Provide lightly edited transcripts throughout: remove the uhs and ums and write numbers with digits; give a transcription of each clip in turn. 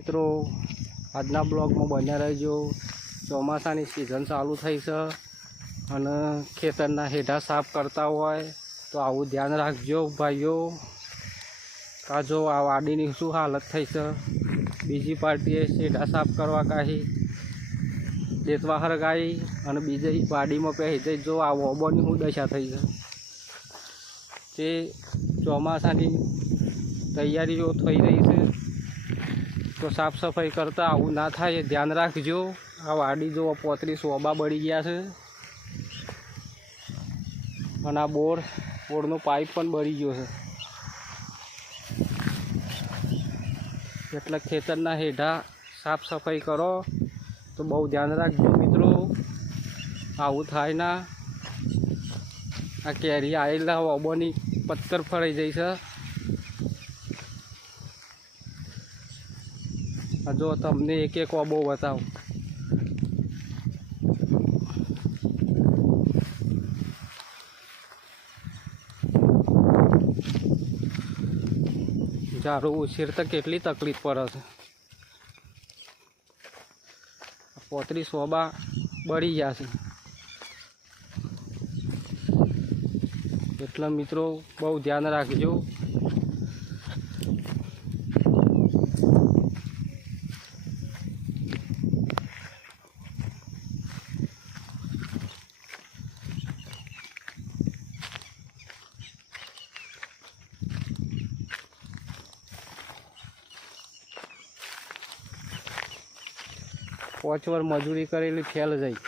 મિત્રો આજના બ્લોગમાં બન્યા રહેજો। ચોમાસાની સિઝન ચાલુ થઈ છે અને ખેતરના હેઠા સાફ કરતા હોય તો આવું ધ્યાન રાખજો ભાઈઓ। આ જો આ વાડીની શું હાલત થઈ છે। બીજી પાર્ટીએ હેઠા સાફ કરવા કાઢી દેતવા હરગાઈ અને બીજી વાડીમાં પહેરી જઈ જો આ ઓબોની શું દશા થઈ છે। તે ચોમાસાની તૈયારીઓ થઈ રહી છે તો સાફ સફાઈ કરતા આવું ના થાય ધ્યાન રાખજો। આ વાડી જો 35 ઓબા બળી ગયા છે અને આ બોરનો પાઇપ પણ બળી ગયો છે। એટલે ખેતરના હેઠા સાફ સફાઈ કરો તો બહુ ધ્યાન રાખજો મિત્રો, આવું થાય ના। આ કેરી આવેલા ઓબોની પથ્થર ફરાઈ જાય છે। જો તમને એક એક ઓબો બતાવું। ઝાડું ઉછેરતા કેટલી તકલીફ પડે છે। 35 ઓબા બળી ગયા છે એટલે મિત્રો બહુ ધ્યાન રાખજો। પાંચ વાર મજૂરી કરેલી ફેલ જાય।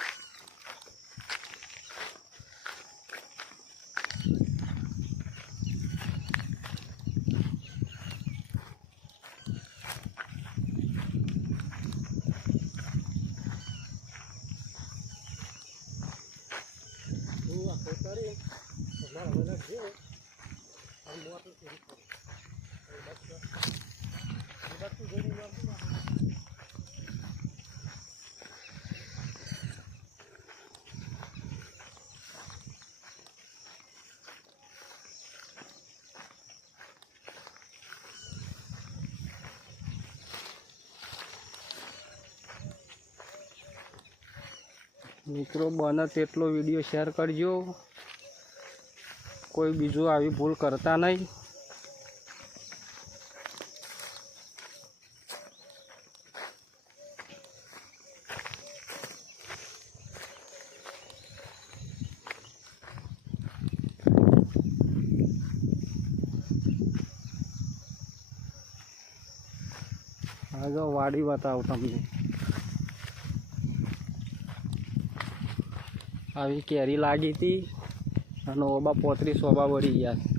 મિત્રો બને તેટલો વિડીયો શેર કરજો, કોઈ બીજું આવી ભૂલ કરતા નહીં। આગળ વાડી બતાવું તમને। આવી કેરી લાગી હતી અને ઓબા 35 ઓબા બળી ગયા।